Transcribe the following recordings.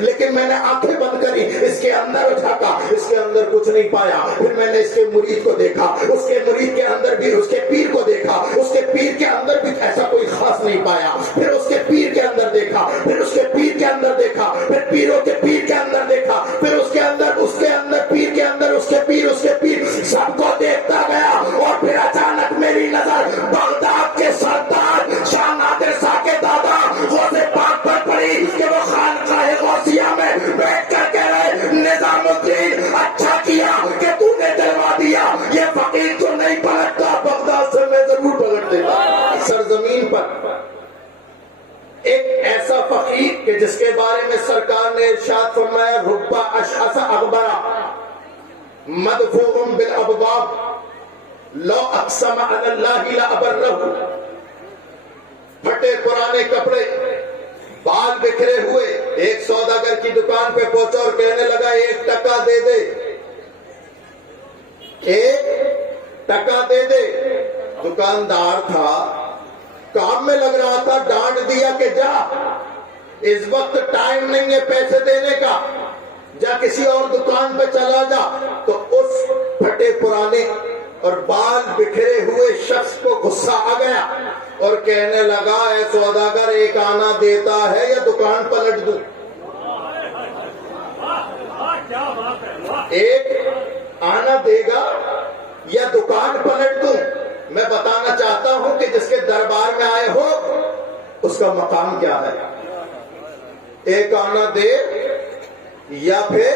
لیکن میں نے آنکھیں بند کری، اس کے اندر جھانکا، اس کے اندر کچھ نہیں پایا۔ پھر میں نے اس کے مرید کو دیکھا، اس کے مرید کے اندر بھی اس کے پیر کو دیکھا، اس کے پیر کے اندر بھی ایسا کوئی خاص نہیں پایا۔ پھر اس کے پیر کے اندر دیکھا، پھر اس کے پیر کے اندر دیکھا، پھر پیروں کے پیر کے اندر دیکھا، پھر اس کے اندر پیر کے اندر اس کے پیر سب کو دیکھتا گیا۔ اور پھر اچانک میری نظر بغداد کے سردار شاہ نادر شاہ کے دادا غوث پاک پر پڑی کہ وہ خانقاہ غوثیہ میں بیٹھ کر کہہ رہے نظام الدین اچھا کیا کہ تو نے دلوا دیا، یہ فقیر تو نہیں پلٹتا، بغداد سے میں ضرور پلٹ دیتا۔ سرزمین پر ایک ایسا فقیر کہ جس کے بارے میں سرکار نے ارشاد فرمایا ربا اشعث اغبرا مدفوع بالابواب لو اقسم علی اللہ لابرہ، پھٹے پرانے کپڑے، بال بکھرے ہوئے، ایک سوداگر کی دکان پہ پہنچا اور کہنے لگا 1 ٹکا دے دے، 1 ٹکا دے دے۔ دکاندار تھا، کام میں لگ رہا تھا، ڈانٹ دیا کہ جا، اس وقت ٹائم نہیں ہے پیسے دینے کا، جا کسی اور دکان پہ چلا جا۔ تو اس پھٹے پرانے اور بال بکھرے ہوئے شخص کو غصہ آ گیا اور کہنے لگا اے سوداگر 1 آنا دیتا ہے یا دکان پلٹ دوں؟ 1 آنا دے گا یا دکان پلٹ دوں؟ میں بتانا چاہتا ہوں کہ جس کے دربار میں آئے ہو اس کا مقام کیا ہے۔ 1 آنا دے یا پھر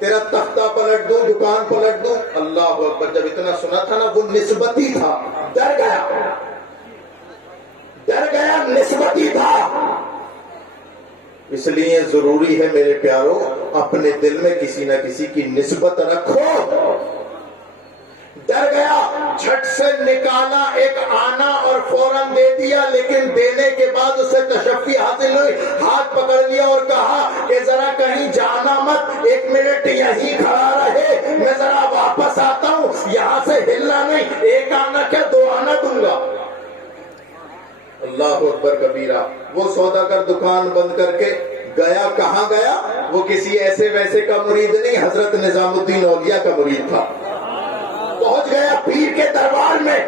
تیرا تختہ پلٹ دوں، دکان پلٹ دوں۔ اللہ اکبر، جب اتنا سنا تھا نا، وہ نسبتی تھا، ڈر گیا، نسبتی تھا۔ اس لیے ضروری ہے میرے پیارو اپنے دل میں کسی نہ کسی کی نسبت رکھو۔ ڈر گیا، جھٹ سے نکالا 1 آنا اور فوراً دے دیا، لیکن دینے کے بعد اسے تشفی حاصل ہوئی، ہاتھ پکڑ لیا اور کہا کہ ذرا کہیں جانا مت، 1 منٹ یہیں کھڑا رہے، میں ذرا واپس آتا ہوں، یہاں سے ہلنا نہیں، 1 آنا کیا 2 آنا دوں گا۔ اللہ اکبر کبیرہ۔ وہ سوداگر دکان بند کر کے گیا، کہاں گیا؟ وہ کسی ایسے ویسے کا مرید نہیں، حضرت نظام الدین اولیاء کا مرید تھا۔ پہنچ گیا پیر کے دربار میں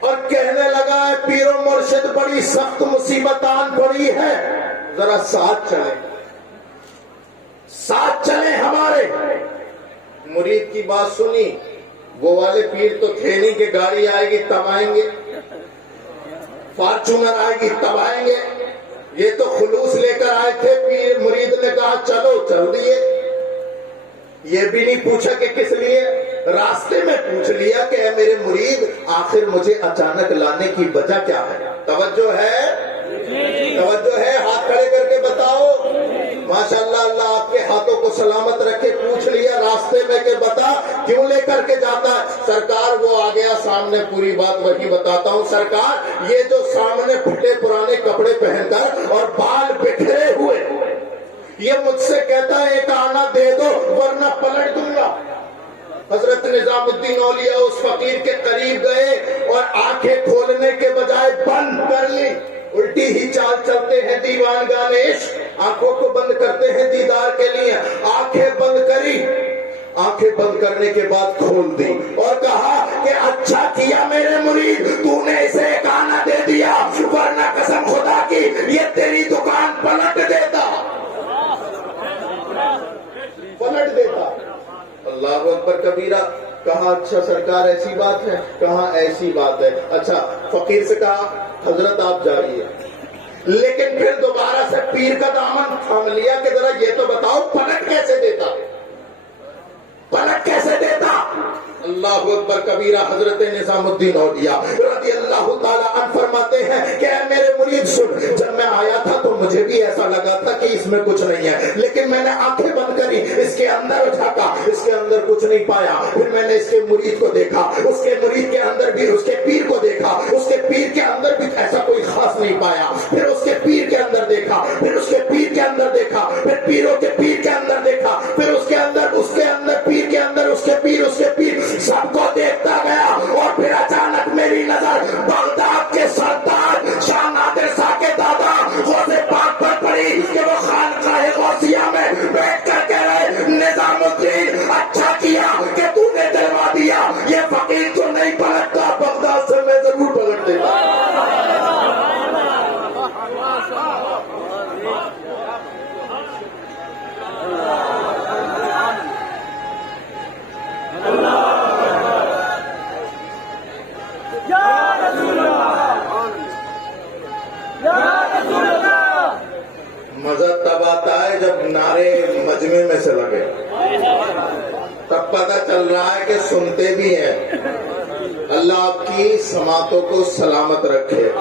اور کہنے لگا اے پیر و مرشد، بڑی سخت مصیبت آن پڑی ہے، ذرا ساتھ چلیں ہمارے۔ مرید کی بات سنی، وہ والے پیر تو تھے نہیں کہ گاڑی آئے گی تب آئیں گے، فارچونر آئے گی تب آئیں گے، یہ تو خلوص لے کر آئے تھے۔ پیر مرید نے کہا چلو، چل دیے۔ یہ بھی نہیں پوچھا کہ کس لیے، راستے میں پوچھ لیا کہ اے میرے مرید آخر مجھے اچانک لانے کی وجہ کیا ہے؟ توجہ ہے؟ ہاتھ کھڑے کر کے بتاؤ۔ ماشاءاللہ، اللہ آپ کے ہاتھوں کو سلامت رکھے۔ پوچھ لیا راستے میں کہ بتا کیوں لے کر کے جاتا ہے؟ سرکار وہ آ گیا سامنے، پوری بات وہی بتاتا ہوں۔ سرکار یہ جو سامنے پھٹے پرانے کپڑے پہن کر اور بال بکھرے ہوئے، یہ مجھ سے کہتا ہے 1 آنا دے دو ورنہ پلٹ دوں گا۔ حضرت نظام الدین اولیاء اس فقیر کے قریب گئے اور آنکھیں کھولنے کے بجائے بند کر لی۔ الٹی ہی چال چلتے ہیں دیوان گانے عشق، آنکھوں کو بند کرتے ہیں دیدار کے لیے۔ آنکھیں بند کری، آنکھیں بند کرنے کے بعد کھول دی اور کہا کہ اچھا کیا میرے مرید، تو نے اسے 1 آنا دے دیا، ورنہ قسم خدا کی یہ تیری دکان پلٹ دیتا۔ اللہ اکبر کبیرہ۔ کہا اچھا سرکار ایسی بات ہے؟ کہا ایسی بات ہے۔ اچھا، فقیر سے کہا حضرت آپ جائیے، لیکن پھر دوبارہ سے پیر کا دامن تھام لیا کہ ذرا یہ تو بتاؤ پلٹ کیسے دیتا؟ اللہ اکبر کبیرہ۔ حضرت نظام الدین اولیاء رضی اللہ تعالیٰ عنہ فرماتے ہیں کہ اے میرے مرید سن، جب میں آیا تھا تو مجھے بھی ایسا لگا تھا کہ اس میں کچھ نہیں ہے، لیکن میں نے آنکھیں بند کری، اس کے اندر جھانکا، اس کے اندر کچھ نہیں پایا۔ پھر میں نے اس کے مرید کو دیکھا، اس کے مرید کے اندر بھی اس کے پیر کو دیکھا، اس کے پیر کے اندر بھی ایسا کوئی خاص نہیں پایا۔ پھر اس کے پیر کے اندر دیکھا، پھر اس کے پیر کے اندر دیکھا، پھر پیروں کے پیر کے اندر دیکھا، پھر اس کے اندر پیر کے اندر اس کے پیر سب کو دیکھتا گیا۔ اور پھر اچانک میری نظر بغداد کے سردار شاہ نادر شاہ کے دادا غوث پاک پر پڑی کہ وہ خانقاہ مزہ تب آتا ہے جب نعرے مجمع میں سے لگے، تب پتہ چل رہا ہے کہ سنتے بھی ہیں۔ اللہ آپ کی سماعتوں کو سلامت رکھے۔